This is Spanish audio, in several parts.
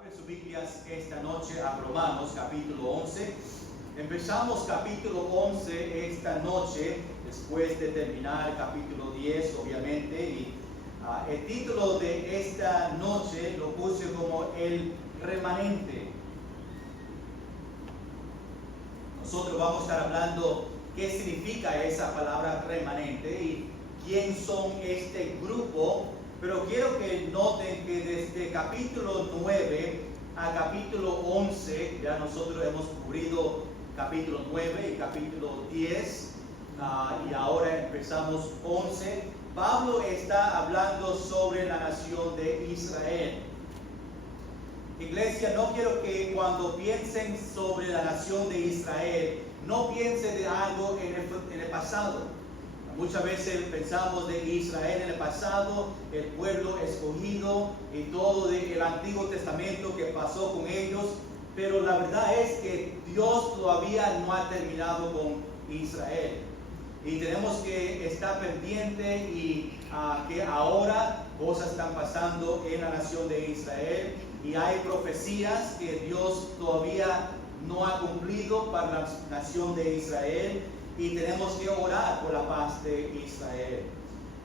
Abre sus Biblias esta noche a Romanos capítulo 11. Empezamos capítulo 11 esta noche, después de terminar capítulo 10, obviamente. Y el título de esta noche lo puse como el remanente. Nosotros vamos a estar hablando qué significa esa palabra remanente y quién son este grupo. Pero quiero que noten que desde capítulo 9 a capítulo 11, ya nosotros hemos cubrido capítulo 9 y capítulo 10, y ahora empezamos 11. Pablo está hablando sobre la nación de Israel. Iglesia, no quiero que cuando piensen sobre la nación de Israel, no piensen de algo en el pasado. Muchas veces pensamos de Israel en el pasado, el pueblo escogido y todo el Antiguo Testamento que pasó con ellos, pero la verdad es que Dios todavía no ha terminado con Israel. Y tenemos que estar pendientes y que ahora cosas están pasando en la nación de Israel y hay profecías que Dios todavía no ha cumplido para la nación de Israel. Y tenemos que orar por la paz de Israel.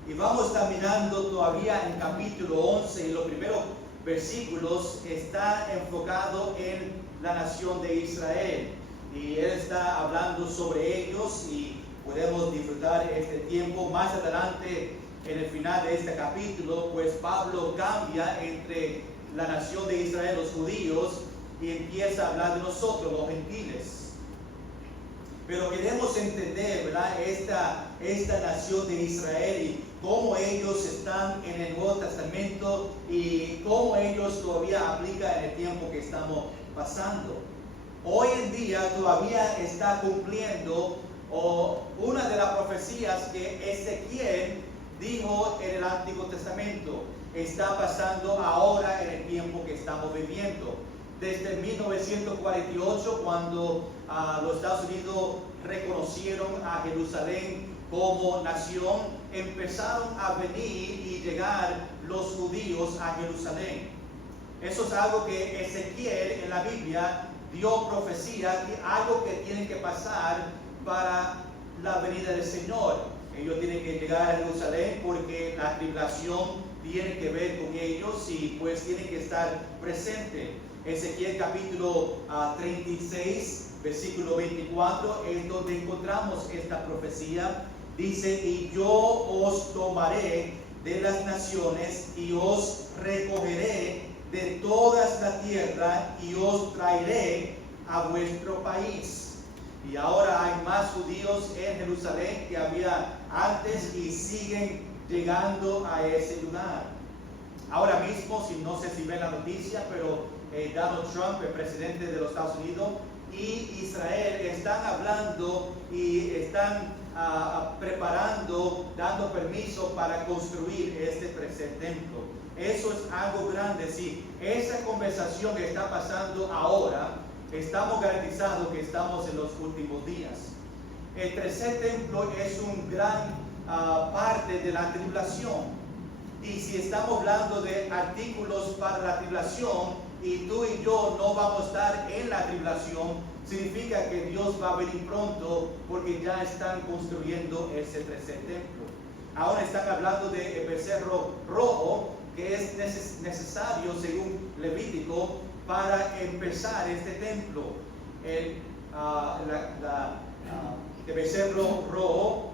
Y vamos a estar mirando todavía en capítulo 11 y los primeros versículos está enfocado en la nación de Israel. Y él está hablando sobre ellos y podemos disfrutar este tiempo. Más adelante, en el final de este capítulo, pues Pablo cambia entre la nación de Israel, los judíos, y empieza a hablar de nosotros, los gentiles. Pero queremos entender, ¿verdad?, esta nación de Israel y cómo ellos están en el Nuevo Testamento y cómo ellos todavía aplican en el tiempo que estamos pasando. Hoy en día todavía está cumpliendo una de las profecías que Ezequiel dijo en el Antiguo Testamento. Está pasando ahora en el tiempo que estamos viviendo. Desde 1948, cuando los Estados Unidos reconocieron a Jerusalén como nación, empezaron a venir y llegar los judíos a Jerusalén. Eso es algo que Ezequiel en la Biblia dio profecía, algo que tiene que pasar para la venida del Señor. Ellos tienen que llegar a Jerusalén porque la tribulación tiene que ver con ellos y pues tienen que estar presentes. Ezequiel capítulo 36, versículo 24, es donde encontramos esta profecía. Dice: y yo os tomaré de las naciones y os recogeré de todas la tierra y os traeré a vuestro país. Y ahora hay más judíos en Jerusalén que había antes y siguen llegando a ese lugar. Ahora mismo, no sé si ven la noticia, pero Donald Trump, el presidente de los Estados Unidos, y Israel están hablando y están preparando, dando permiso para construir este tercer templo. Eso es algo grande, sí. Esa conversación que está pasando ahora, estamos garantizados que estamos en los últimos días. El tercer templo es un gran parte de la tribulación. Y si estamos hablando de artículos para la tribulación y tú y yo no vamos a estar en la tribulación, significa que Dios va a venir pronto porque ya están construyendo ese tercer templo. Ahora están hablando del becerro rojo que es necesario según Levítico para empezar este templo. El becerro rojo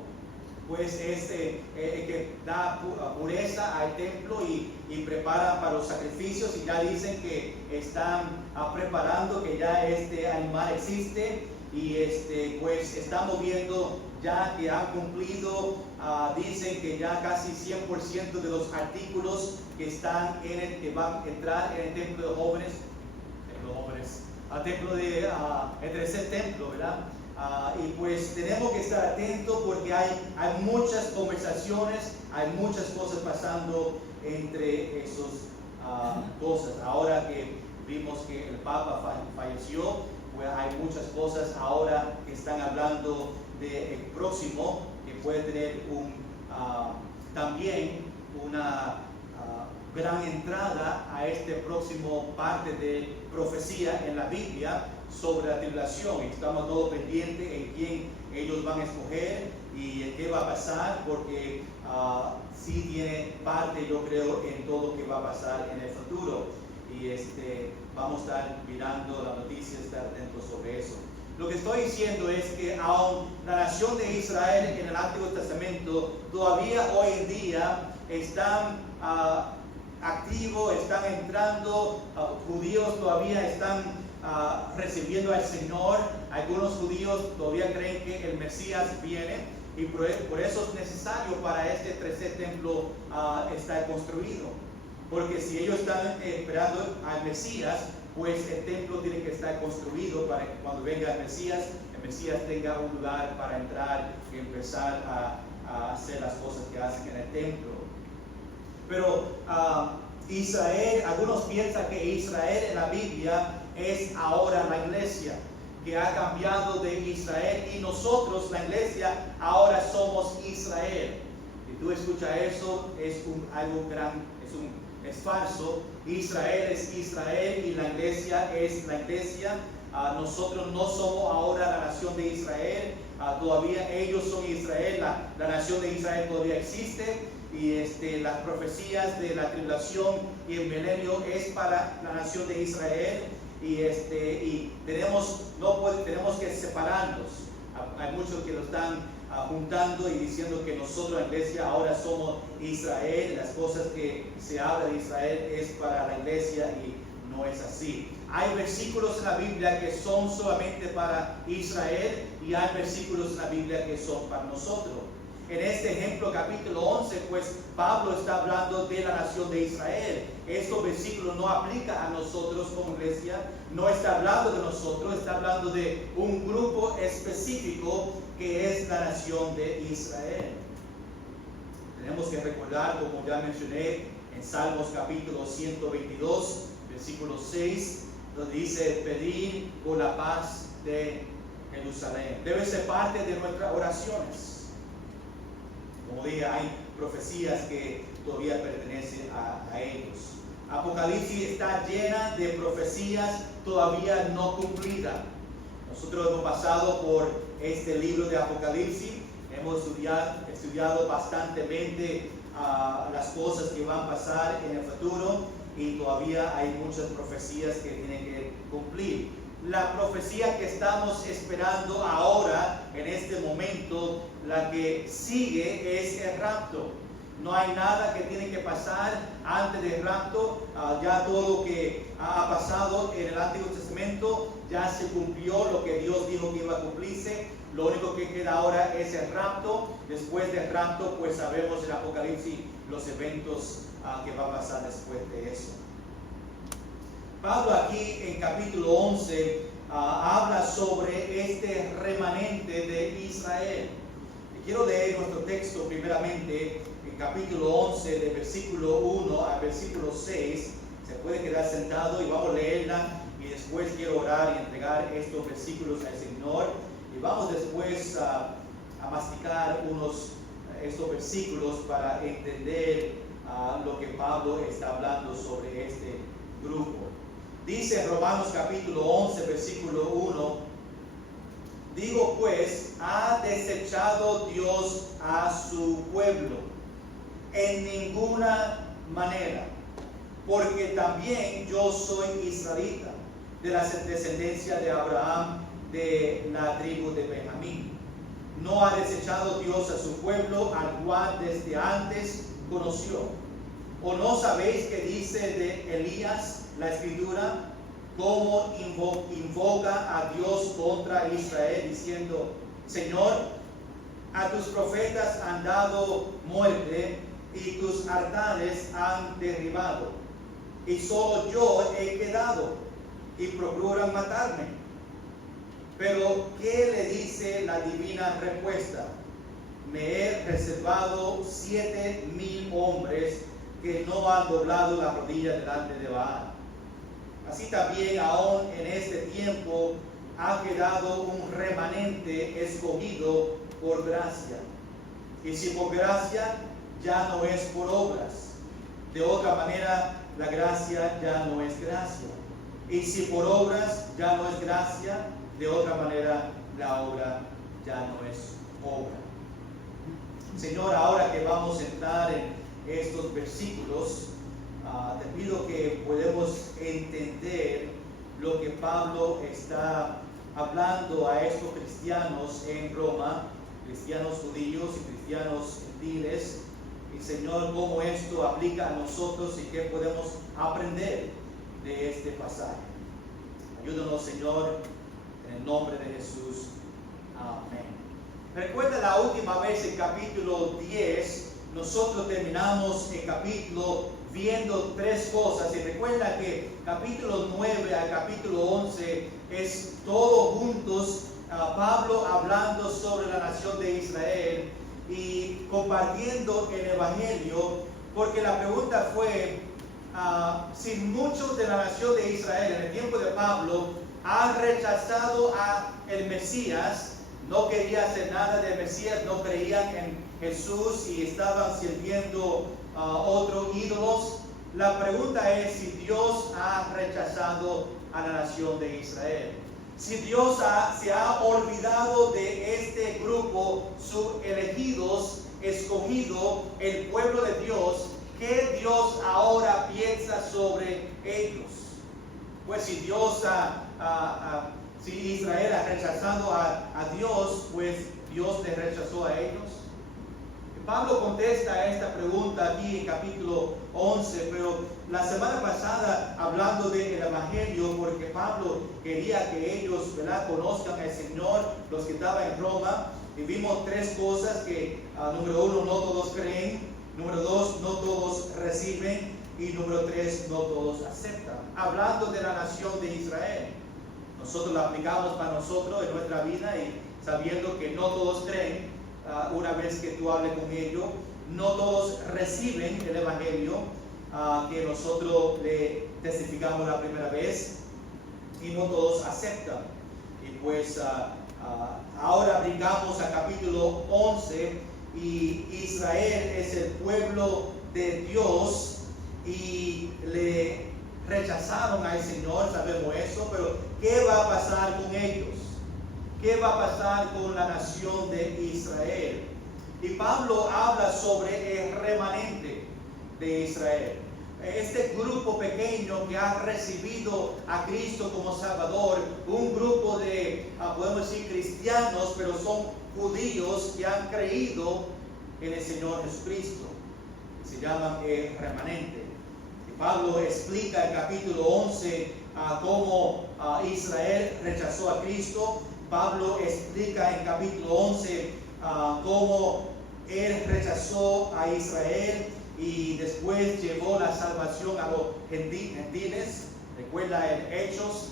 pues es que da pureza al templo y prepara para los sacrificios, y ya dicen que están preparando, que ya este animal existe, y pues estamos viendo ya que han cumplido, dicen que ya casi 100% de los artículos que están que van a entrar en el templo de jóvenes, al templo de el tercer templo, ¿verdad? Y pues tenemos que estar atentos porque hay muchas conversaciones, hay muchas cosas pasando entre esas cosas. Ahora que vimos que el Papa falleció, pues hay muchas cosas ahora que están hablando del próximo, que puede tener también una gran entrada a este próximo parte de profecía en la Biblia sobre la tribulación. Estamos todos pendientes en quién ellos van a escoger y en qué va a pasar, porque sí tiene parte, yo creo, en todo lo que va a pasar en el futuro. Y vamos a estar mirando la noticia, estar atentos sobre eso. Lo que estoy diciendo es que aún la nación de Israel en el Antiguo Testamento todavía hoy en día están activos, están entrando, judíos todavía están recibiendo al Señor. Algunos judíos todavía creen que el Mesías viene y por eso es necesario para este tercer templo estar construido. Porque si ellos están esperando al Mesías, pues el templo tiene que estar construido para que cuando venga el Mesías tenga un lugar para entrar y empezar a hacer las cosas que hacen en el templo. Pero Israel, algunos piensan que Israel en la Biblia es ahora la iglesia, que ha cambiado de Israel, y nosotros, la iglesia, ahora somos Israel. Si tú escuchas eso, es falso. Israel es Israel y la iglesia es la iglesia. Nosotros no somos ahora la nación de Israel, todavía ellos son Israel, la nación de Israel todavía existe, y las profecías de la tribulación y el milenio es para la nación de Israel, y tenemos que separarnos. Hay muchos que lo están juntando y diciendo que nosotros, la iglesia, ahora somos Israel. Las cosas que se habla de Israel es para la iglesia y no es así. Hay versículos en la Biblia que son solamente para Israel y hay versículos en la Biblia que son para nosotros. En este ejemplo, capítulo 11, pues Pablo está hablando de la nación de Israel. Estos versículos no aplican a nosotros como iglesia, no está hablando de nosotros, está hablando de un grupo específico que es la nación de Israel. Tenemos que recordar, como ya mencioné, en Salmos capítulo 122, versículo 6, donde dice: pedir por la paz de Jerusalén. Debe ser parte de nuestras oraciones. Como dije, hay profecías que todavía pertenecen a ellos. Apocalipsis está llena de profecías todavía no cumplidas. Nosotros hemos pasado por este libro de Apocalipsis, hemos estudiado bastantemente las cosas que van a pasar en el futuro, y todavía hay muchas profecías que tienen que cumplir. La profecía que estamos esperando ahora, en este momento, la que sigue es el rapto. No hay nada que tiene que pasar antes del rapto. Ya todo lo que ha pasado en el Antiguo Testamento ya se cumplió, lo que Dios dijo que iba a cumplirse. Lo único que queda ahora es el rapto. Después del rapto, pues sabemos en Apocalipsis los eventos que va a pasar después de eso. Pablo aquí en capítulo 11 habla sobre este remanente de Israel. Y quiero leer nuestro texto primeramente en capítulo 11, de versículo 1 al versículo 6. Se puede quedar sentado y vamos a leerla, y después quiero orar y entregar estos versículos al Señor, y vamos después a masticar estos versículos para entender lo que Pablo está hablando sobre este grupo. Dice Romanos capítulo 11, versículo 1: digo pues, ¿ha desechado Dios a su pueblo? En ninguna manera, porque también yo soy israelita, de la descendencia de Abraham, de la tribu de Benjamín. ¿No ha desechado Dios a su pueblo, al cual desde antes conoció? ¿O no sabéis que dice de Elías la Escritura, cómo invoca a Dios contra Israel, diciendo: Señor, a tus profetas han dado muerte y tus altares han derribado, y solo yo he quedado, y procuran matarme? Pero ¿qué le dice la divina respuesta? Me he reservado 7,000 hombres que no han doblado la rodilla delante de Baal. Así también aún en este tiempo ha quedado un remanente escogido por gracia. Y si por gracia, ya no es por obras. de otra manera la gracia ya no es gracia. Y si por obras ya no es gracia, de otra manera la obra ya no es obra. Señor, ahora que vamos a entrar en estos versículos, te pido que podamos entender lo que Pablo está hablando a estos cristianos en Roma, cristianos judíos y cristianos gentiles, y Señor, cómo esto aplica a nosotros y qué podemos aprender de este pasaje. Ayúdanos, Señor, en el nombre de Jesús. Amén. Recuerda la última vez en capítulo 10, nosotros terminamos el capítulo viendo tres cosas. Y recuerda que capítulo 9 al capítulo 11 es todo juntos, Pablo hablando sobre la nación de Israel y compartiendo el Evangelio, porque la pregunta fue, si muchos de la nación de Israel en el tiempo de Pablo han rechazado a el Mesías, no querían hacer nada del Mesías, no creían en Jesús y estaban sirviendo otros ídolos. La pregunta es si Dios ha rechazado a la nación de Israel. Si Dios se ha olvidado de este grupo, sus elegidos, escogido, el pueblo de Dios, ¿qué Dios ahora piensa sobre ellos? Pues si Dios si Israel ha rechazado a Dios, pues Dios les rechazó a ellos. Pablo contesta esta pregunta aquí en capítulo 11, pero la semana pasada hablando del Evangelio, porque Pablo quería que ellos conozcan al Señor, los que estaban en Roma, y vimos tres cosas que, número uno, no todos creen, número dos, no todos reciben, y número tres, no todos aceptan. Hablando de la nación de Israel, nosotros lo aplicamos para nosotros en nuestra vida y sabiendo que no todos creen. Una vez que tú hables con ellos, no todos reciben el Evangelio que nosotros le testificamos la primera vez, y no todos aceptan. Y pues ahora brincamos a capítulo 11 y Israel es el pueblo de Dios y le rechazaron al Señor, sabemos eso, pero ¿qué va a pasar con ellos? ¿Qué va a pasar con la nación de Israel? Y Pablo habla sobre el remanente de Israel. Este grupo pequeño que ha recibido a Cristo como Salvador, un grupo de, podemos decir, cristianos, pero son judíos que han creído en el Señor Jesucristo. Se llaman el remanente. Y Pablo explica en capítulo 11 cómo Israel rechazó a Cristo. Pablo explica en capítulo 11 cómo él rechazó a Israel y después llevó la salvación a los gentiles. Recuerda en Hechos,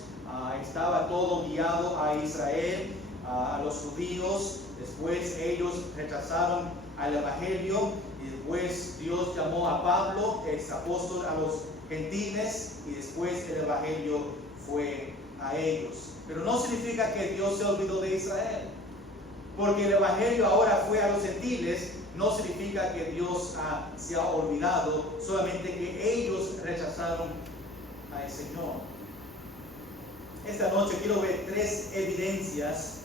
estaba todo guiado a Israel, a los judíos. Después ellos rechazaron al Evangelio y después Dios llamó a Pablo, ex apóstol, a los gentiles, y después el Evangelio fue a ellos. Pero no significa que Dios se olvidó de Israel, porque el Evangelio ahora fue a los gentiles. No significa que Dios se ha olvidado, solamente que ellos rechazaron al Señor. Esta noche quiero ver tres evidencias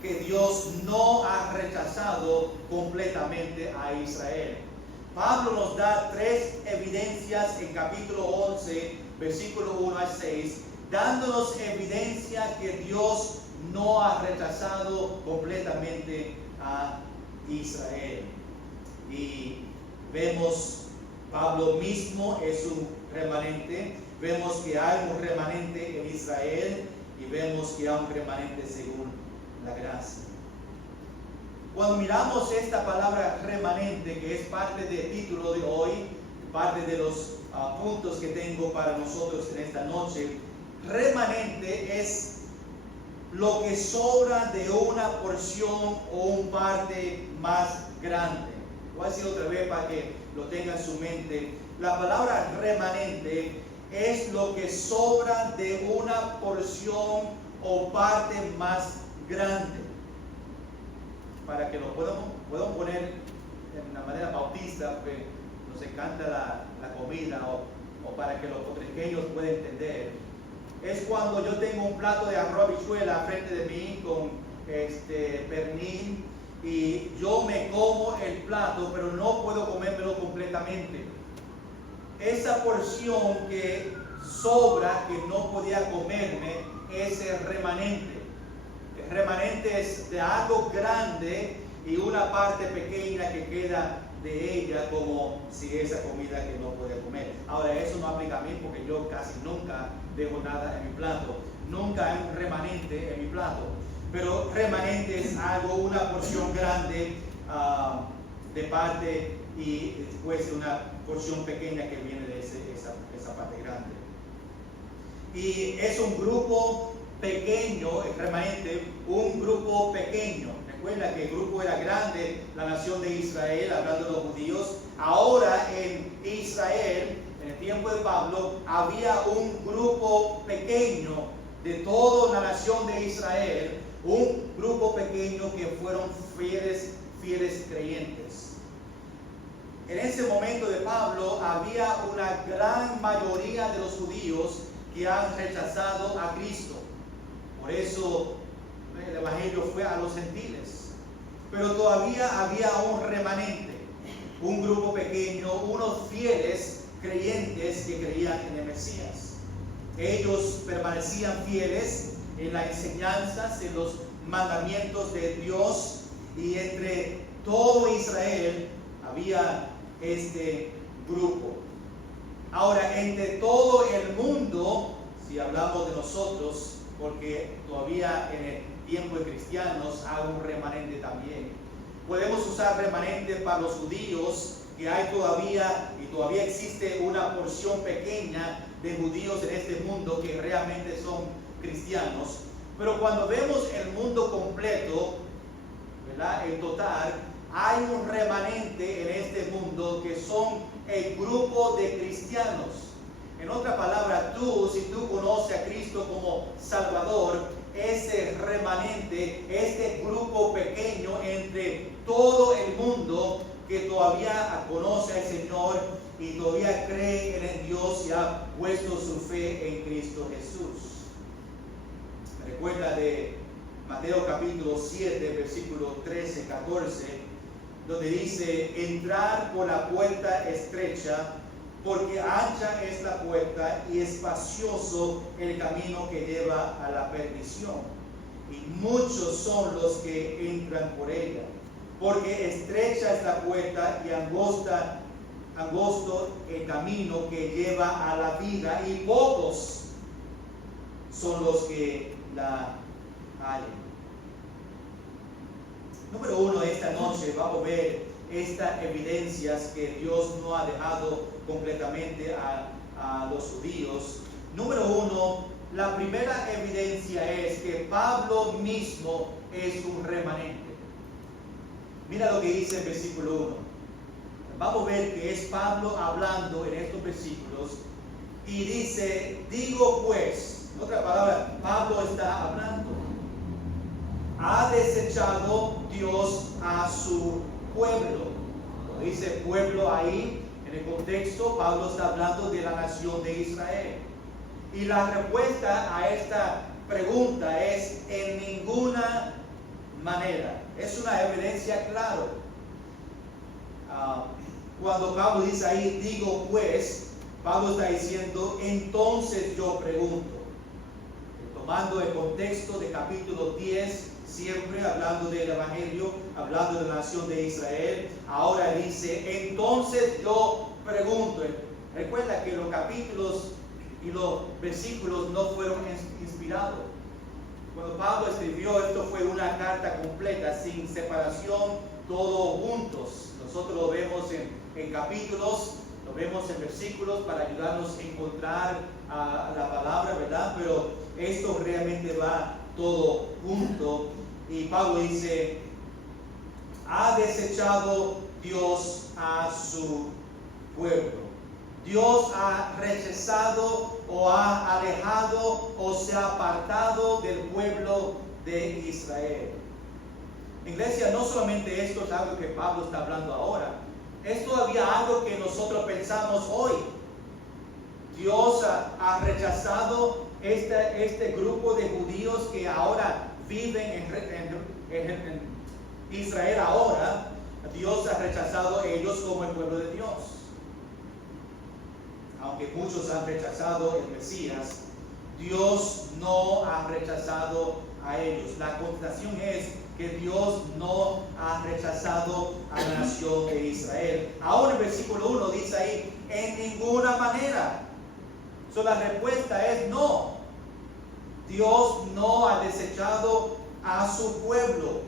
que Dios no ha rechazado completamente a Israel. Pablo nos da tres evidencias en capítulo 11, versículo 1 al 6, dándonos evidencia que Dios no ha rechazado completamente a Israel. Y vemos, Pablo mismo es un remanente, vemos que hay un remanente en Israel y vemos que hay un remanente según la gracia. Cuando miramos esta palabra remanente, que es parte del título de hoy, parte de los puntos que tengo para nosotros en esta noche, remanente es lo que sobra de una porción o un parte más grande. Voy a decir otra vez para que lo tenga en su mente. La palabra remanente es lo que sobra de una porción o parte más grande. Para que lo podamos poner en una manera bautista, porque nos encanta la comida. comida o para que los puertorriqueños puedan entender, es cuando yo tengo un plato de arroz habichuela frente de mí con pernil y yo me como el plato, pero no puedo comérmelo completamente. Esa porción que sobra, que no podía comerme, es el remanente. El remanente es de algo grande y una parte pequeña que queda de ella, como si esa comida que no puede comer. Ahora, eso no aplica a mí porque yo casi nunca dejo nada en mi plato. Nunca hay un remanente en mi plato. Pero remanente es algo, una porción grande de parte y después una porción pequeña que viene de esa parte grande. Y es un grupo pequeño, el remanente, un grupo pequeño. Recuerda que el grupo era grande, la nación de Israel, hablando de los judíos. Ahora en Israel, en el tiempo de Pablo, había un grupo pequeño de toda la nación de Israel, un grupo pequeño que fueron fieles creyentes. En ese momento de Pablo había una gran mayoría de los judíos que han rechazado a Cristo. Por eso el evangelio fue a los gentiles. Pero todavía había un remanente, un grupo pequeño, unos fieles creyentes que creían en el Mesías. Ellos permanecían fieles en las enseñanzas, en los mandamientos de Dios, y entre todo Israel había este grupo. Ahora, entre todo el mundo, si hablamos de nosotros, porque todavía en el tiempo de cristianos hay un remanente también. Podemos usar remanente para los judíos, que hay todavía existe una porción pequeña de judíos en este mundo que realmente son cristianos. Pero cuando vemos el mundo completo, ¿verdad? En total, hay un remanente en este mundo que son el grupo de cristianos. En otra palabra, si tú conoces a Cristo como Salvador, ese remanente, este grupo pequeño entre todo el mundo que todavía conoce al Señor y todavía cree en el Dios y ha puesto su fe en Cristo Jesús. Me recuerda de Mateo capítulo 7, versículo 13, 14, donde dice: entrar por la puerta estrecha, porque ancha es la puerta y espacioso el camino que lleva a la perdición, y muchos son los que entran por ella. Porque estrecha es la puerta y angosto el camino que lleva a la vida, y pocos son los que la hallan. Número uno, esta noche vamos a ver estas evidencias que Dios no ha dejado completamente a los judíos. Número uno, la primera evidencia es que Pablo mismo es un remanente. Mira lo que dice el versículo 1. Vamos a ver que es Pablo hablando en estos versículos y dice: digo pues, en otra palabra, Pablo está hablando. Ha desechado Dios a su pueblo. Cuando dice pueblo ahí, en el contexto, Pablo está hablando de la nación de Israel. Y la respuesta a esta pregunta es: en ninguna manera. Es una evidencia clara. Cuando Pablo dice ahí, digo pues, Pablo está diciendo, entonces yo pregunto. Tomando el contexto de capítulo 10, siempre hablando del evangelio, hablando de la nación de Israel, ahora dice, entonces yo pregunto. Recuerda que los capítulos y los versículos no fueron inspirados. Cuando Pablo escribió, esto fue una carta completa, sin separación, todos juntos. Nosotros lo vemos en capítulos, lo vemos en versículos para ayudarnos a encontrar la palabra, ¿verdad? Pero esto realmente va todo junto. Y Pablo dice, ha desechado Dios a su pueblo. Dios ha rechazado o ha alejado o se ha apartado del pueblo de Israel. Iglesia, no solamente esto es algo que Pablo está hablando ahora, es todavía algo que nosotros pensamos hoy. Dios ha rechazado este grupo de judíos que ahora viven en Israel ahora. Dios ha rechazado a ellos como el pueblo de Dios. Aunque muchos han rechazado el Mesías, Dios no ha rechazado a ellos. La contestación es que Dios no ha rechazado a la nación de Israel. Ahora el versículo 1 dice ahí, en ninguna manera. So, la respuesta es no. Dios no ha desechado a su pueblo,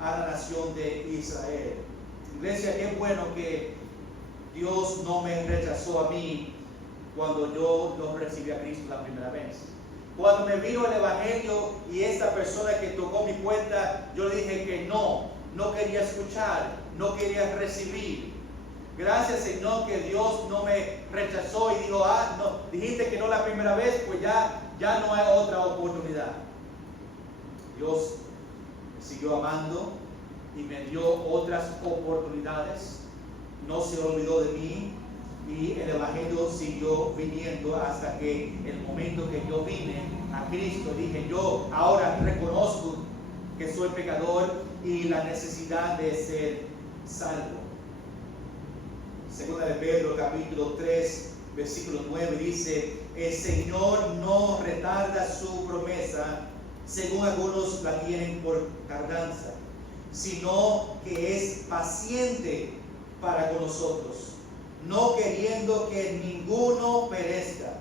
a la nación de Israel. Iglesia, qué bueno que Dios no me rechazó a mí cuando yo lo recibí a Cristo la primera vez. Cuando me vino el Evangelio y esta persona que tocó mi puerta, yo le dije que no quería escuchar, no quería recibir. Gracias, Señor, que Dios no me rechazó y dijo, no, dijiste que no la primera vez, pues ya no hay otra oportunidad. Dios me siguió amando y me dio otras oportunidades. No se olvidó de mí y el Evangelio siguió viniendo hasta que el momento que yo vine a Cristo, dije, yo ahora reconozco que soy pecador y la necesidad de ser salvo. Segunda de Pedro, capítulo 3, versículo 9 dice, el Señor no retarda su promesa, según algunos la tienen por tardanza, sino que es paciente para con nosotros, no queriendo que ninguno perezca,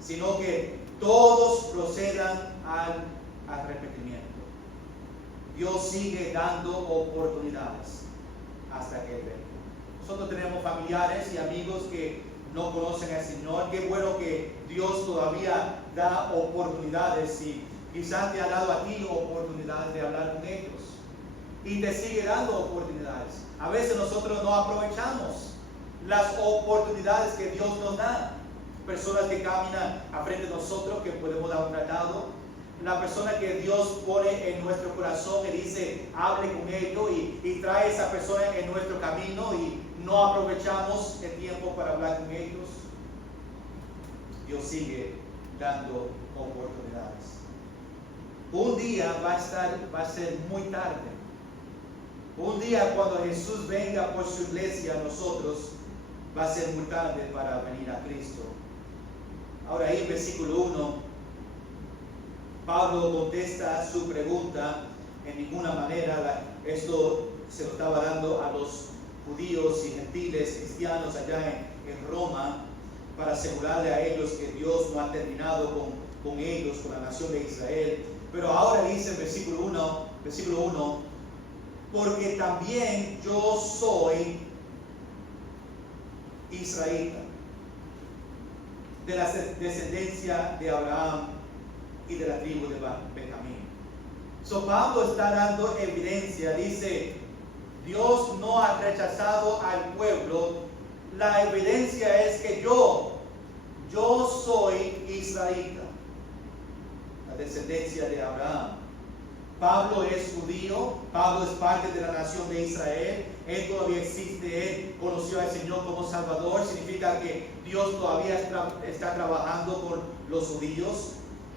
sino que todos procedan al arrepentimiento. Dios sigue dando oportunidades hasta que venga. Nosotros tenemos familiares y amigos que no conocen al Señor. Qué bueno que Dios todavía da oportunidades y quizás te ha dado a ti oportunidades de hablar con ellos. Y te sigue dando oportunidades. A veces nosotros no aprovechamos las oportunidades que Dios nos da. Personas que caminan a frente de nosotros que podemos dar un tratado. La persona que Dios pone en nuestro corazón y dice, hable con ellos y trae a esa persona en nuestro camino y no aprovechamos el tiempo para hablar con ellos. Dios sigue dando oportunidades. Un día va a ser muy tarde. Un día cuando Jesús venga por su iglesia a nosotros, va a ser muy tarde para venir a Cristo. Ahora ahí en versículo 1, Pablo contesta su pregunta. En ninguna manera esto se lo estaba dando a los judíos y gentiles cristianos allá en Roma, para asegurarle a ellos que Dios no ha terminado con ellos, con la nación de Israel. Pero ahora dice en versículo 1, porque también yo soy israelita, de la descendencia de Abraham y de la tribu de Benjamín. So Pablo está dando evidencia, dice, Dios no ha rechazado al pueblo. La evidencia es que yo soy israelita, la descendencia de Abraham. Pablo es judío, Pablo es parte de la nación de Israel, él todavía existe, él conoció al Señor como Salvador, significa que Dios todavía está trabajando con los judíos.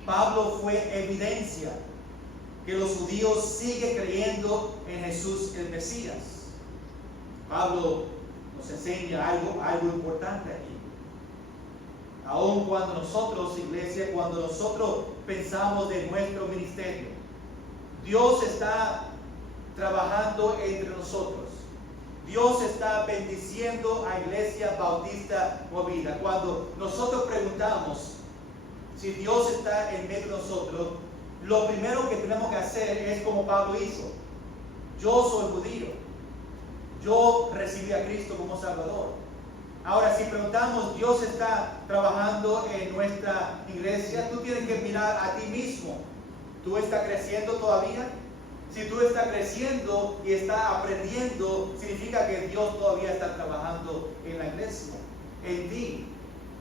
Pablo fue evidencia que los judíos siguen creyendo en Jesús el Mesías. Pablo nos enseña algo importante aquí. Aun cuando nosotros, iglesia, cuando nosotros pensamos de nuestro ministerio, Dios está trabajando entre nosotros. Dios está bendiciendo a Iglesia Bautista Movida. Cuando nosotros preguntamos si Dios está en medio de nosotros, lo primero que tenemos que hacer es como Pablo hizo. Yo soy judío. Yo recibí a Cristo como Salvador. Ahora, si preguntamos, Dios está trabajando en nuestra iglesia, tú tienes que mirar a ti mismo. ¿Tú estás creciendo todavía? Si tú estás creciendo y estás aprendiendo, significa que Dios todavía está trabajando en la iglesia, en ti.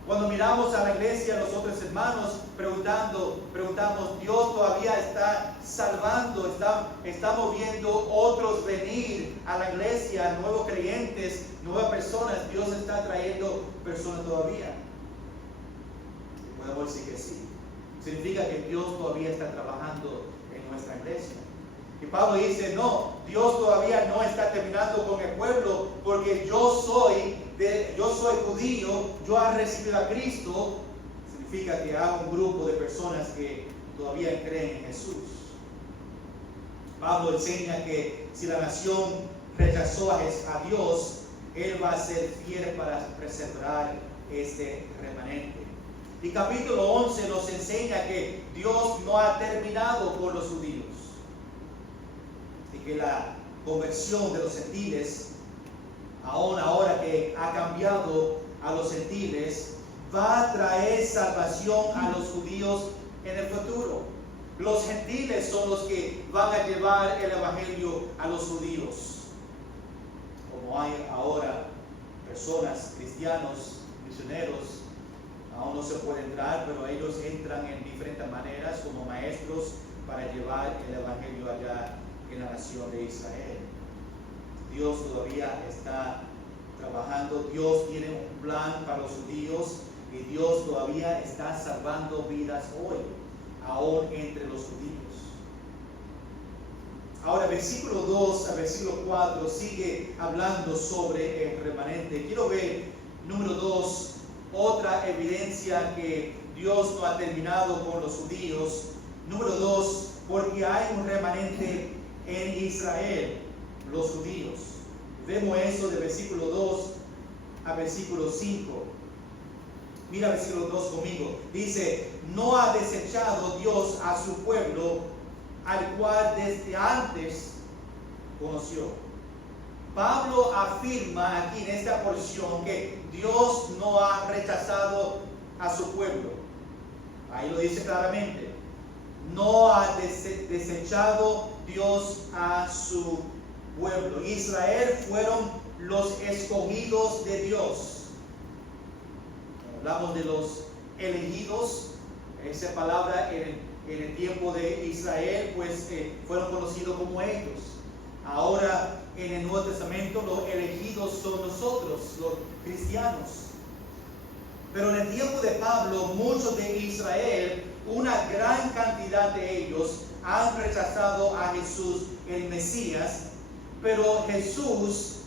Cuando miramos a la iglesia, nosotros hermanos, preguntamos, Dios todavía está salvando, estamos viendo otros venir a la iglesia, nuevos creyentes, nuevas personas. Dios está trayendo personas todavía. Podemos decir que sí. Significa que Dios todavía está trabajando en nuestra iglesia. Y Pablo dice, no, Dios todavía no está terminando con el pueblo, porque yo soy judío, yo he recibido a Cristo. Significa que hay un grupo de personas que todavía creen en Jesús. Pablo enseña que si la nación rechazó a Dios, Él va a ser fiel para preservar este remanente. Y capítulo 11 nos enseña que Dios no ha terminado con los judíos. Y que la conversión de los gentiles, aún ahora que ha cambiado a los gentiles, va a traer salvación a los judíos en el futuro. Los gentiles son los que van a llevar el evangelio a los judíos. Como hay ahora personas, cristianos, misioneros, aún no se puede entrar, pero ellos entran en diferentes maneras como maestros para llevar el evangelio allá en la nación de Israel. Dios todavía está trabajando, Dios tiene un plan para los judíos y Dios todavía está salvando vidas hoy, aún entre los judíos. Ahora, versículo 2 a versículo 4 sigue hablando sobre el remanente. Quiero ver, número 2, otra evidencia que Dios no ha terminado con los judíos. Número 2, porque hay un remanente en Israel, los judíos. Vemos eso de versículo 2 a versículo 5. Mira versículo 2 conmigo. Dice, no ha desechado Dios a su pueblo, al cual desde antes conoció. Pablo afirma aquí en esta porción que Dios no ha rechazado a su pueblo. Ahí lo dice claramente. No ha desechado Dios a su pueblo. Israel fueron los escogidos de Dios. Hablamos de los elegidos. Esa palabra en el tiempo de Israel pues fueron conocidos como ellos. Ahora en el Nuevo Testamento los elegidos son nosotros, los cristianos. Pero en el tiempo de Pablo, muchos de Israel, una gran cantidad de ellos han rechazado a Jesús, el Mesías, pero Jesús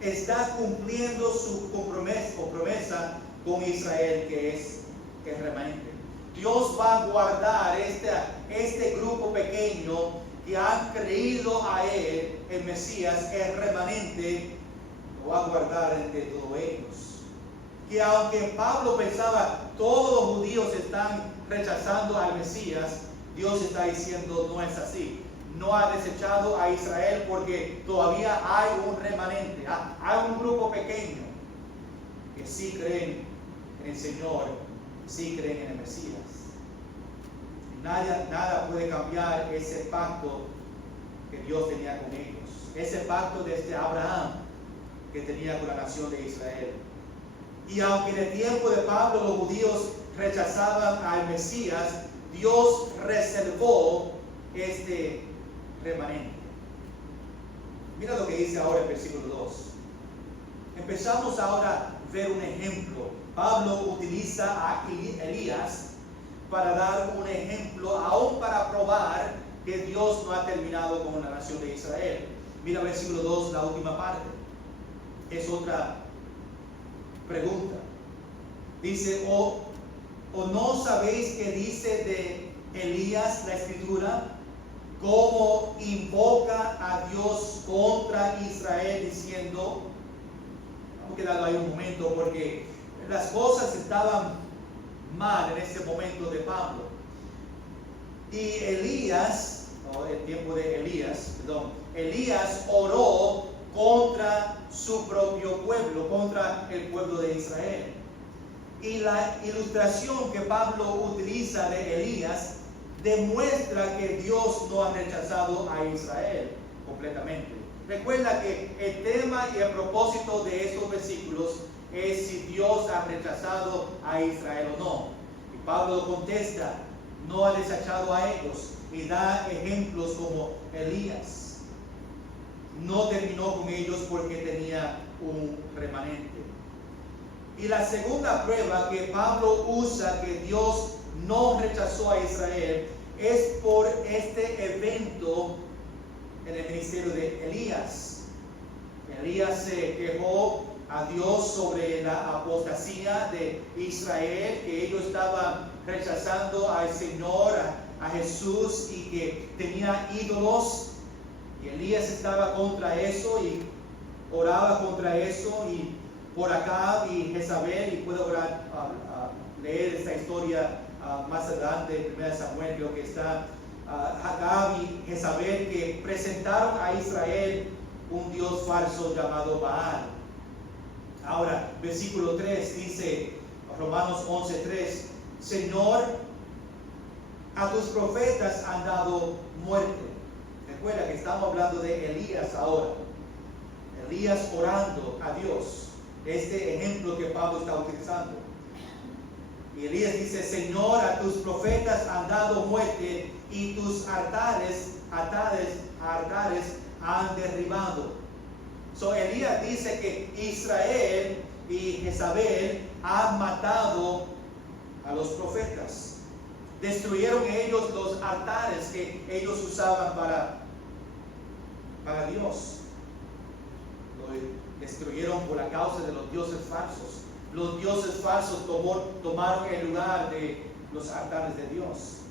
está cumpliendo su promesa con Israel, que es el remanente. Dios va a guardar este grupo pequeño que han creído a Él, el Mesías, el remanente, lo va a guardar entre todos ellos. Que aunque Pablo pensaba todos los judíos están rechazando al Mesías, Dios está diciendo no es así. No ha desechado a Israel porque todavía hay un remanente, hay un grupo pequeño que sí creen en el Señor, sí creen en el Mesías. Nada puede cambiar ese pacto que Dios tenía con ellos. Ese pacto desde Abraham que tenía con la nación de Israel. Y aunque en el tiempo de Pablo los judíos rechazaban al Mesías, Dios reservó este remanente. Mira lo que dice ahora el versículo 2. Empezamos ahora a ver un ejemplo. Pablo utiliza a Elías para dar un ejemplo, aún para probar que Dios no ha terminado con la nación de Israel. Mira versículo 2, la última parte. Es otra pregunta. Dice, ¿o no sabéis qué dice de Elías la Escritura? Cómo invoca a Dios contra Israel diciendo, vamos a quedarlo ahí un momento porque las cosas estaban mal en ese momento de Pablo. Y Elías oró contra su propio pueblo, contra el pueblo de Israel. Y la ilustración que Pablo utiliza de Elías demuestra que Dios no ha rechazado a Israel completamente. Recuerda que el tema y el propósito de estos versículos es si Dios ha rechazado a Israel o no. Y Pablo contesta, no ha desechado a ellos, y da ejemplos como Elías. No terminó con ellos porque tenía un remanente. Y la segunda prueba que Pablo usa que Dios no rechazó a Israel es por este evento en el ministerio de Elías. Elías se quejó a Dios sobre la apostasía de Israel, que ellos estaban rechazando al Señor, a Jesús, y que tenía ídolos. Y Elías estaba contra eso y oraba contra eso, y por Acab y Jezabel, y puedo leer esta historia más adelante en 1 Samuel, creo que está Acab y Jezabel, que presentaron a Israel un dios falso llamado Baal. Ahora, versículo 3 dice, Romanos 11:3, Señor, a tus profetas han dado muerte. Recuerda que estamos hablando de Elías ahora. Elías orando a Dios. Este ejemplo que Pablo está utilizando. Y Elías dice, Señor, a tus profetas han dado muerte y tus altares han derribado. So Elías dice que Israel y Jezabel han matado a los profetas. Destruyeron ellos los altares que ellos usaban para Dios. Lo destruyeron por la causa de los dioses falsos. Los dioses falsos tomaron el lugar de los altares de Dios.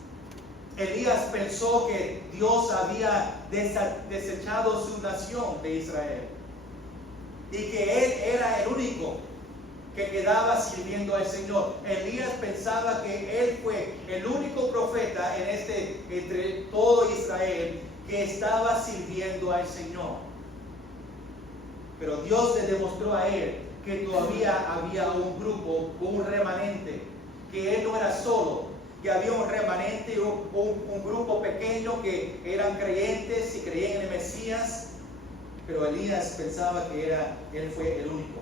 Elías pensó que Dios había desechado su nación de Israel y que él era el único que quedaba sirviendo al Señor. Elías pensaba que él fue el único profeta entre todo Israel que estaba sirviendo al Señor. Pero Dios le demostró a él que todavía había un grupo, un remanente, que él no era solo, que había un remanente, un grupo pequeño que eran creyentes y creían en el Mesías. Pero Elías pensaba que él fue el único.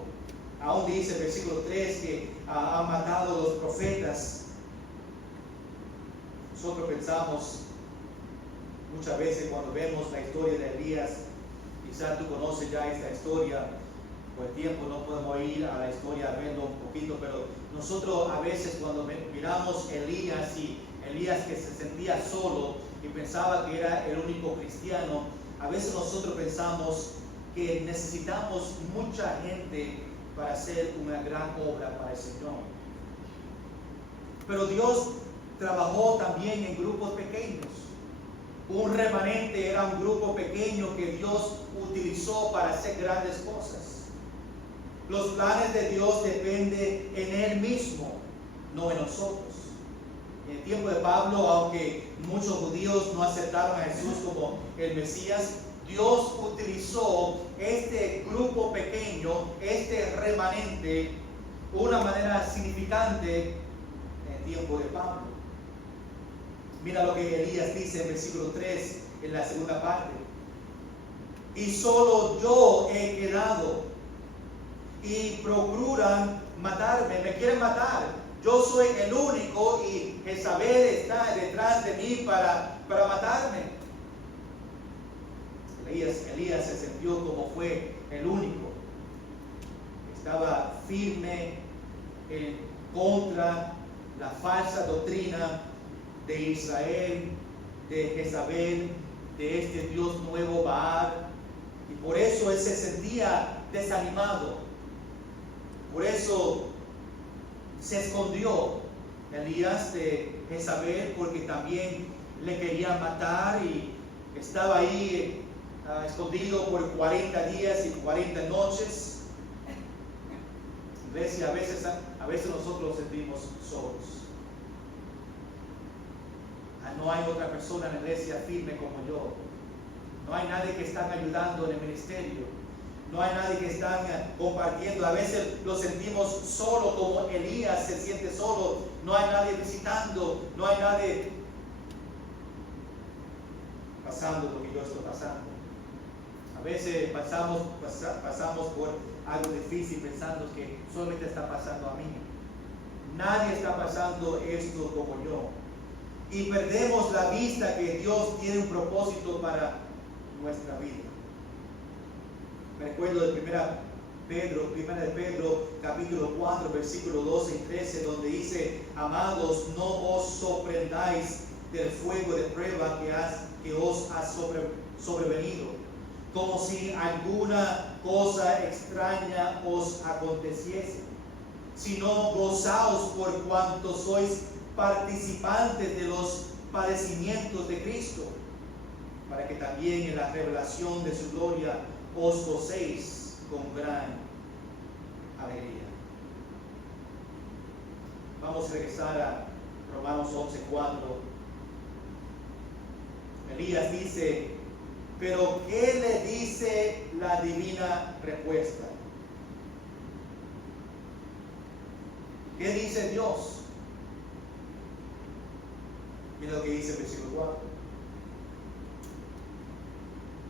Aún dice el versículo 3 que ha matado a los profetas. Nosotros pensamos muchas veces cuando vemos la historia de Elías, quizás tú conoces ya esta historia, por el tiempo no podemos ir a la historia a verlo un poquito, pero nosotros a veces cuando miramos Elías y Elías que se sentía solo y pensaba que era el único cristiano, a veces nosotros pensamos que necesitamos mucha gente para hacer una gran obra para el Señor. Pero Dios trabajó también en grupos pequeños. Un remanente era un grupo pequeño que Dios utilizó para hacer grandes cosas. Los planes de Dios dependen en Él mismo, no en nosotros. En el tiempo de Pablo, aunque muchos judíos no aceptaron a Jesús como el Mesías, Dios utilizó este grupo pequeño, este remanente, una manera significante en el tiempo de Pablo. Mira lo que Elías dice en versículo 3, en la segunda parte. Y solo yo he quedado y procuran matarme, me quieren matar. Yo soy el único y Jezabel está detrás de mí para matarme. Elías se sintió como fue el único. Estaba firme en contra la falsa doctrina de Israel, de Jezabel, de este Dios nuevo Baal, y por eso él se sentía desanimado. Por eso se escondió Elías de Jezabel, porque también le quería matar y estaba ahí escondido por 40 días y 40 noches. Iglesia, a veces nosotros nos sentimos solos. No hay otra persona en la iglesia firme como yo. No hay nadie que están ayudando en el ministerio. No hay nadie que están compartiendo. A veces lo sentimos solo, como Elías se siente solo. No hay nadie visitando. No hay nadie pasando lo que yo estoy pasando. A veces pasamos por algo difícil pensando que solamente está pasando a mí. Nadie está pasando esto como yo. Y perdemos la vista que Dios tiene un propósito para nuestra vida. Me recuerdo de Primera de Pedro, capítulo 4, versículo 12 y 13, donde dice: amados, no os sorprendáis del fuego de prueba que os ha sobrevenido, como si alguna cosa extraña os aconteciese, sino gozaos por cuanto sois participantes de los padecimientos de Cristo, para que también en la revelación de su gloria os gocéis con gran alegría. Vamos a regresar a Romanos 11:4. Elías dice: pero ¿qué le dice la divina respuesta? ¿Qué dice Dios? Mira lo que dice el versículo 4.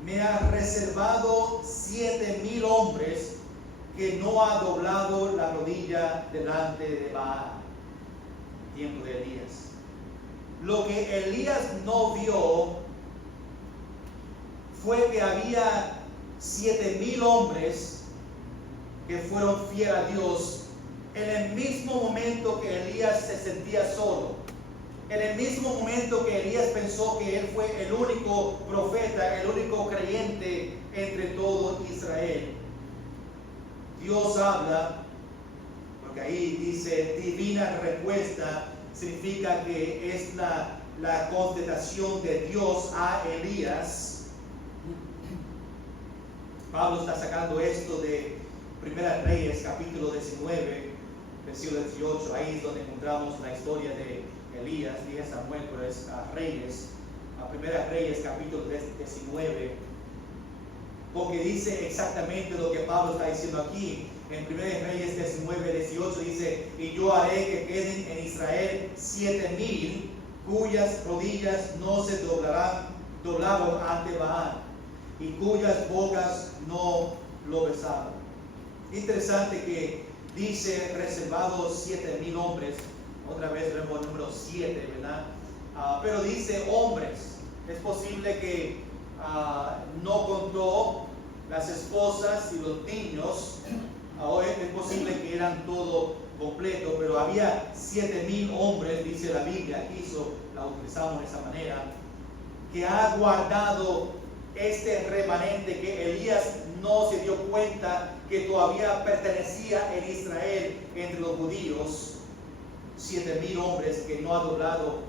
Me ha reservado 7,000 hombres que no ha doblado la rodilla delante de Baal. Tiempo de Elías. Lo que Elías no vio fue que había 7,000 hombres que fueron fieles a Dios en el mismo momento que Elías se sentía solo. En el mismo momento que Elías pensó que él fue el único profeta, el único creyente entre todo Israel. Dios habla, porque ahí dice divina respuesta, significa que es la contestación de Dios a Elías. Pablo está sacando esto de Primera Reyes, capítulo 19, versículo 18. Ahí es donde encontramos la historia de Elías, dije Samuel, pero es Reyes, Primera Reyes, capítulo 19, porque dice exactamente lo que Pablo está diciendo aquí. En Primera Reyes 19, 18 dice: y yo haré que queden en Israel 7,000 cuyas rodillas no se doblaron ante Baal y cuyas bocas no lo besaron. Interesante que dice reservados 7,000 hombres. Otra vez vemos el número 7, ¿verdad? Pero dice hombres. Es posible que no contó las esposas y los niños. Es posible que eran todo completo, pero había 7,000 hombres, dice la Biblia, aquí la utilizamos de esa manera, que ha guardado este remanente que Elías no se dio cuenta que todavía pertenecía en Israel entre los judíos. 7,000 hombres que no ha doblado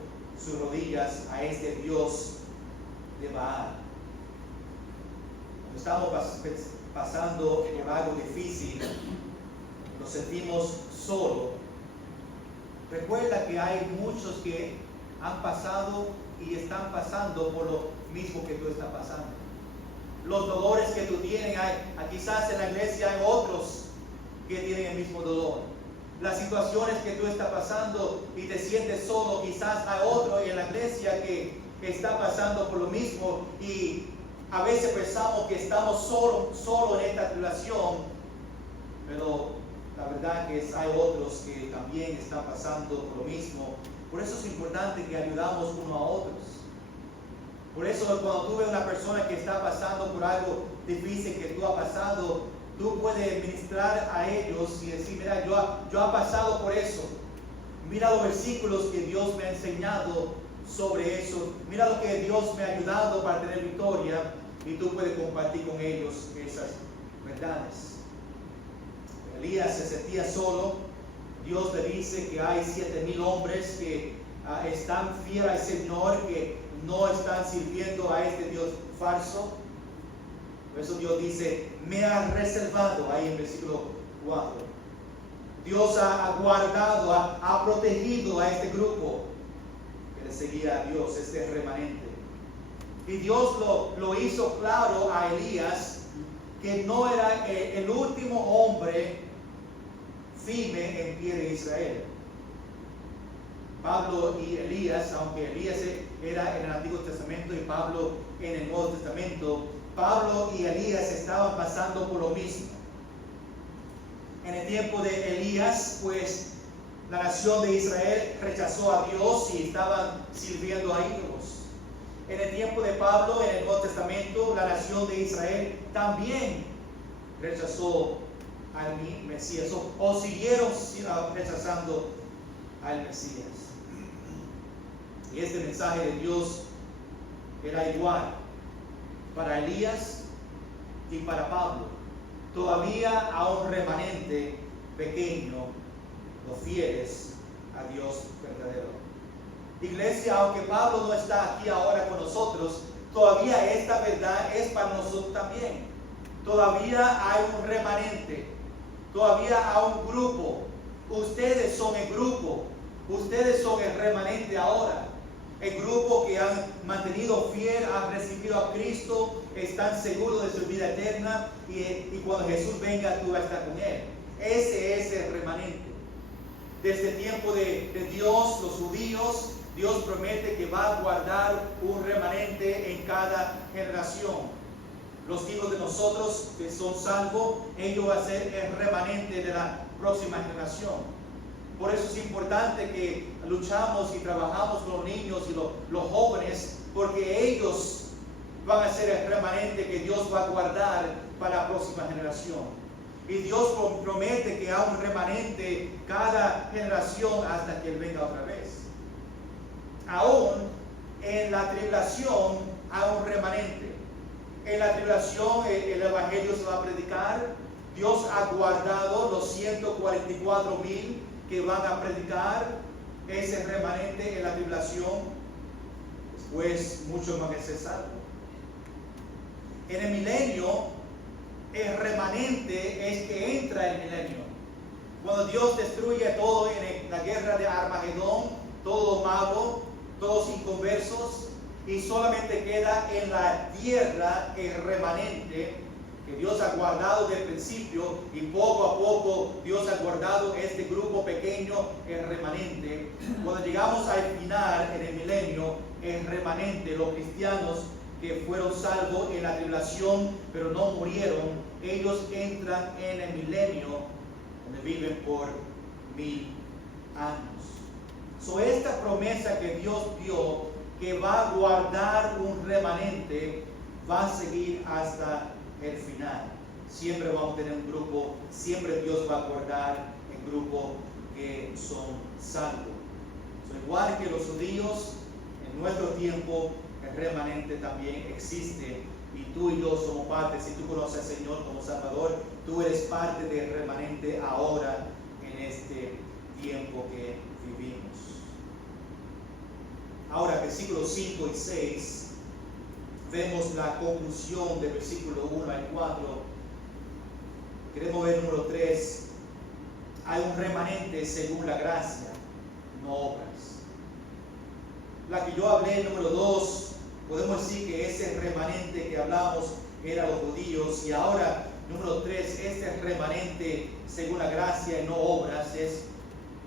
sus rodillas a este Dios de Baal. Cuando estamos pasando por algo difícil, nos sentimos solos. Recuerda que hay muchos que han pasado y están pasando por lo mismo que tú estás pasando. Los dolores que tú tienes, quizás en la iglesia hay otros que tienen el mismo dolor. Las situaciones que tú estás pasando y te sientes solo, quizás hay otro en la iglesia que está pasando por lo mismo, y a veces pensamos que estamos solo en esta tribulación, pero la verdad que hay otros que también están pasando por lo mismo. Por eso es importante que ayudamos unos a otros. Por eso cuando tú ves una persona que está pasando por algo difícil que tú has pasado, tú puedes ministrar a ellos y decir: mira, yo he pasado por eso. Mira los versículos que Dios me ha enseñado sobre eso. Mira lo que Dios me ha ayudado para tener victoria. Y tú puedes compartir con ellos esas verdades. Elías se sentía solo. Dios le dice que hay 7,000 hombres que están fieles al Señor, que no están sirviendo a este Dios falso. Por eso Dios dice: me ha reservado, ahí en versículo 4. Dios ha guardado, ha protegido a este grupo que le seguía a Dios, este remanente. Y Dios lo hizo claro a Elías que no era el último hombre firme en pie de Israel. Pablo y Elías, aunque Elías era en el Antiguo Testamento y Pablo en el Nuevo Testamento, Pablo y Elías estaban pasando por lo mismo. En el tiempo de Elías, pues la nación de Israel rechazó a Dios y estaban sirviendo a ídolos. En el tiempo de Pablo, en el Nuevo Testamento, la nación de Israel también rechazó al Mesías o siguieron rechazando al Mesías. Y este mensaje de Dios era igual para Elías y para Pablo. Todavía a un remanente pequeño, los fieles a Dios verdadero. Iglesia, aunque Pablo no está aquí ahora con nosotros, todavía esta verdad es para nosotros también. Todavía hay un remanente, todavía hay un grupo. Ustedes son el grupo, ustedes son el remanente ahora. El grupo que han mantenido fiel, han recibido a Cristo, están seguros de su vida eterna y cuando Jesús venga tú vas a estar con Él. Ese es el remanente. Desde el tiempo de Dios, los judíos, Dios promete que va a guardar un remanente en cada generación. Los hijos de nosotros que son salvos, ellos van a ser el remanente de la próxima generación. Por eso es importante que luchamos y trabajamos con los niños y los jóvenes, porque ellos van a ser el remanente que Dios va a guardar para la próxima generación. Y Dios promete que hay un remanente cada generación hasta que Él venga otra vez. Aún en la tribulación hay un remanente. En la tribulación el Evangelio se va a predicar. Dios ha guardado los 144,000 que van a predicar ese remanente en la tribulación. Después muchos van a ser salvos. En el milenio, el remanente es que entra el milenio. Cuando Dios destruye todo en la guerra de Armagedón, todo malo, todos inconversos, y solamente queda en la tierra el remanente que Dios ha guardado desde el principio, y poco a poco Dios ha guardado este grupo pequeño, el remanente. Cuando llegamos al final, en el milenio, el remanente, los cristianos que fueron salvos en la tribulación, pero no murieron, ellos entran en el milenio, donde viven por 1000 años. Esta promesa que Dios dio, que va a guardar un remanente, va a seguir hasta el final. Siempre vamos a tener un grupo, siempre Dios va a guardar el grupo que son salvos. Igual que los judíos, en nuestro tiempo el remanente también existe, y tú y yo somos parte. Si tú conoces al Señor como Salvador, tú eres parte del remanente ahora en este tiempo que vivimos. Ahora, versículos 5 y 6. Vemos la conclusión del versículo 1 al 4. Queremos ver número 3. Hay un remanente según la gracia, no obras. La que yo hablé, número 2, podemos decir que ese remanente que hablamos era los judíos. Y ahora, número 3, este remanente según la gracia y no obras es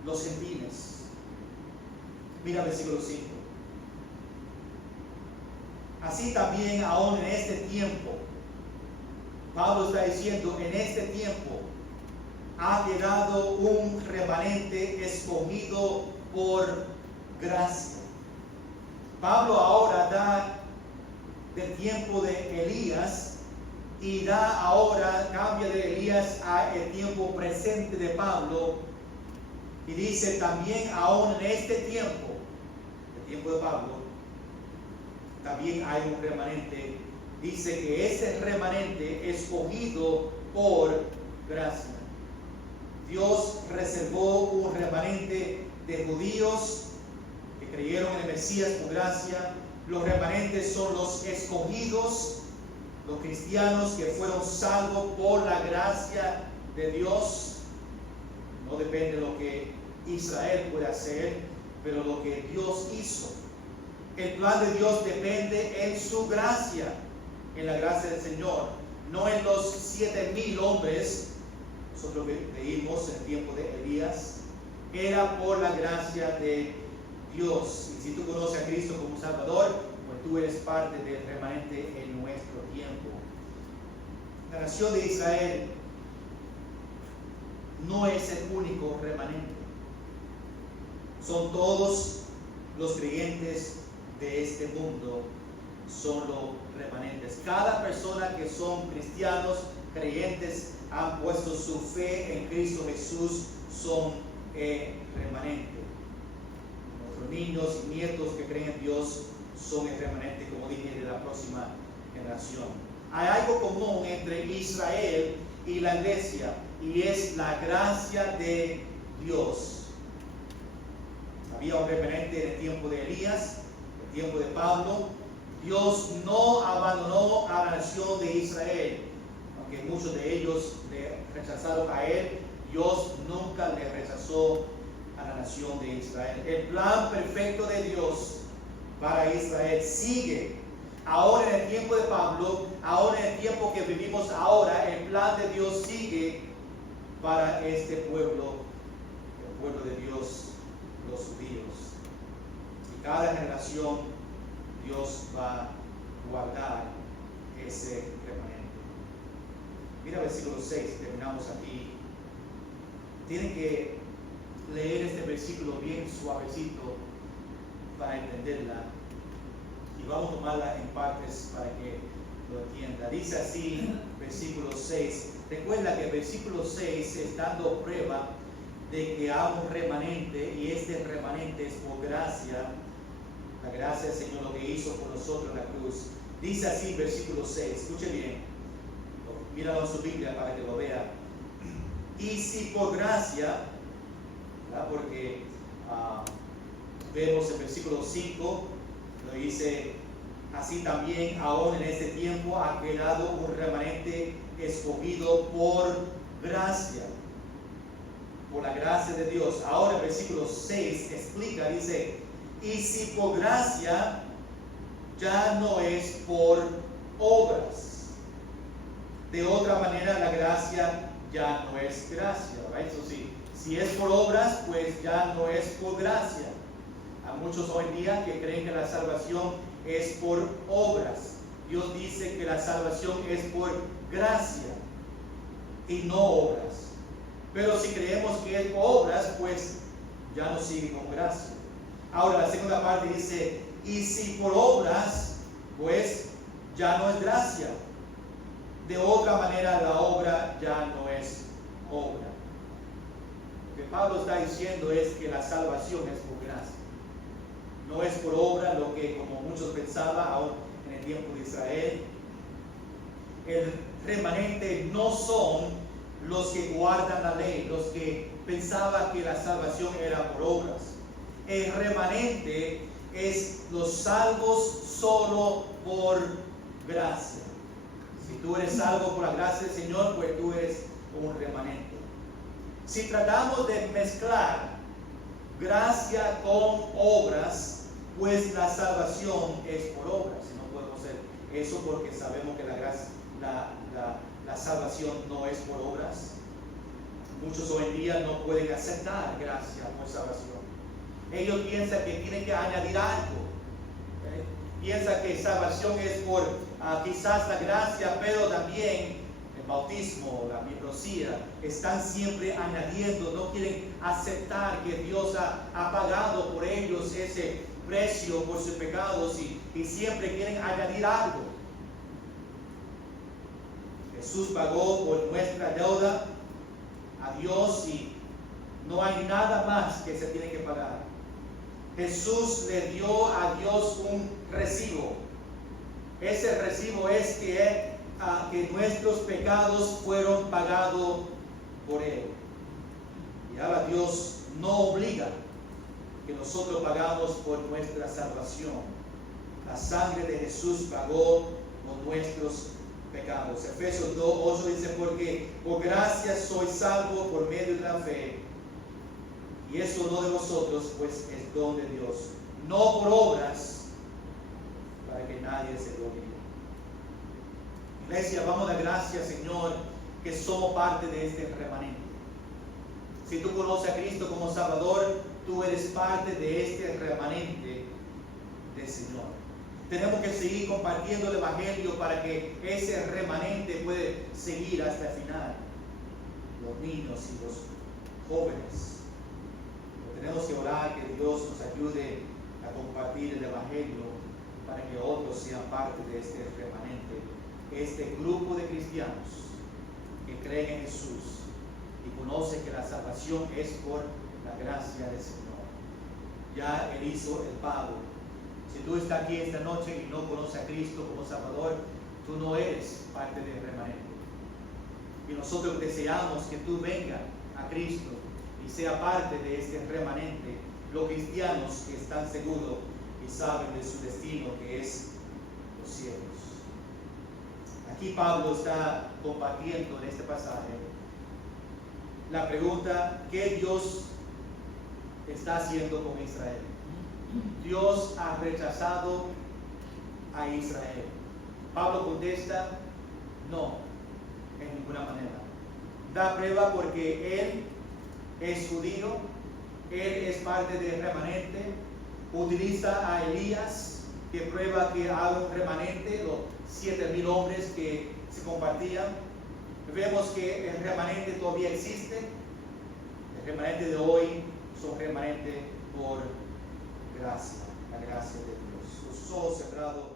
los gentiles. Mira el versículo 5. Así también aún en este tiempo, Pablo está diciendo, en este tiempo ha quedado un remanente escogido por gracia. Pablo ahora da del tiempo de Elías y da ahora, cambia de Elías a el tiempo presente de Pablo, y dice también aún en este tiempo, el tiempo de Pablo, también hay un remanente. Dice que ese remanente escogido por gracia. Dios reservó un remanente de judíos que creyeron en el Mesías por gracia. Los remanentes son los escogidos, los cristianos que fueron salvos por la gracia de Dios. No depende de lo que Israel puede hacer, pero lo que Dios hizo. El plan de Dios depende en su gracia, en la gracia del Señor, no en los 7,000 hombres. Nosotros leímos en el tiempo de Elías, era por la gracia de Dios. Y si tú conoces a Cristo como Salvador, pues tú eres parte del remanente en nuestro tiempo. La nación de Israel no es el único remanente. Son todos los creyentes de este mundo, son los remanentes. Cada persona que son cristianos, creyentes han puesto su fe en Cristo Jesús son remanente. Nuestros niños y nietos que creen en Dios son el remanente, como dije, de la próxima generación. Hay algo común entre Israel y la iglesia, y es la gracia de Dios. Había un remanente en el tiempo de Elías, en el tiempo de Pablo. Dios no abandonó a la nación de Israel, aunque muchos de ellos le rechazaron a él. Dios nunca le rechazó a la nación de Israel. El plan perfecto de Dios para Israel sigue. Ahora en el tiempo de Pablo, ahora en el tiempo que vivimos ahora, el plan de Dios sigue para este pueblo, el pueblo de Dios, los judíos. Y cada generación Dios va a guardar ese remanente. Mira versículo 6, terminamos aquí. Tienen que leer este versículo bien suavecito para entenderla. Y vamos a tomarla en partes para que lo entienda. Dice así, versículo 6. Recuerda que el versículo 6 es dando prueba de que hay un remanente, y este remanente es por gracia. La gracia del Señor, lo que hizo por nosotros en la cruz. Dice así, versículo 6. Escuche bien. Míralo en su Biblia para que lo vea. Y si por gracia, ¿verdad? Porque vemos el versículo 5, lo dice, así también ahora en este tiempo ha quedado un remanente escogido por gracia, por la gracia de Dios. Ahora el versículo 6 explica, dice, y si por gracia, ya no es por obras. De otra manera, la gracia ya no es gracia, ¿right? So, si es por obras, pues ya no es por gracia. Hay muchos hoy en día que creen que la salvación es por obras. Dios dice que la salvación es por gracia y no obras. Pero si creemos que es por obras, pues ya no sigue con gracia. Ahora la segunda parte dice, y si por obras, pues ya no es gracia. De otra manera, la obra ya no es obra. Lo que Pablo está diciendo es que la salvación es por gracia. No es por obra, lo que como muchos pensaban aún en el tiempo de Israel. El remanente no son los que guardan la ley, los que pensaban que la salvación era por obras. El remanente es los salvos solo por gracia. Si tú eres salvo por la gracia del Señor, pues tú eres un remanente. Si tratamos de mezclar gracia con obras, pues la salvación es por obras. Y no podemos hacer eso porque sabemos que la salvación no es por obras. Muchos hoy en día no pueden aceptar gracia por salvación. Ellos piensan que tienen que añadir algo. Piensan que salvación es por quizás la gracia, pero también el bautismo, la mibrosía, están siempre añadiendo, no quieren aceptar que Dios ha pagado por ellos ese precio por sus pecados y siempre quieren añadir algo. Jesús pagó por nuestra deuda a Dios y no hay nada más que se tiene que pagar. Jesús le dio a Dios un recibo. Ese recibo es que nuestros pecados fueron pagados por Él. Y ahora Dios no obliga que nosotros pagamos por nuestra salvación. La sangre de Jesús pagó por nuestros pecados. Efesios 2:8 dice, porque por gracia soy salvo por medio de la fe. Y eso no de vosotros, pues es don de Dios. No por obras, para que nadie se gloríe. Iglesia, vamos a dar gracias, Señor, que somos parte de este remanente. Si tú conoces a Cristo como Salvador, tú eres parte de este remanente del Señor. Tenemos que seguir compartiendo el Evangelio para que ese remanente puede seguir hasta el final. Los niños y los jóvenes. Tenemos que orar que Dios nos ayude a compartir el Evangelio para que otros sean parte de este remanente, este grupo de cristianos que creen en Jesús y conocen que la salvación es por la gracia del Señor. Ya Él hizo el pago. Si tú estás aquí esta noche y no conoces a Cristo como Salvador, tú no eres parte del remanente. Y nosotros deseamos que tú vengas a Cristo y sea parte de este remanente, los cristianos que están seguros y saben de su destino, que es los cielos. Aquí Pablo está compartiendo en este pasaje la pregunta: ¿qué Dios está haciendo con Israel? Dios ha rechazado a Israel. Pablo contesta: no, en ninguna manera. Da prueba porque él es judío, él es parte del remanente. Utiliza a Elías, que prueba que hay un remanente, los 7,000 hombres que se compartían. Vemos que el remanente todavía existe. El remanente de hoy son remanentes por gracia, la gracia de Dios. Sus ojos cerrados.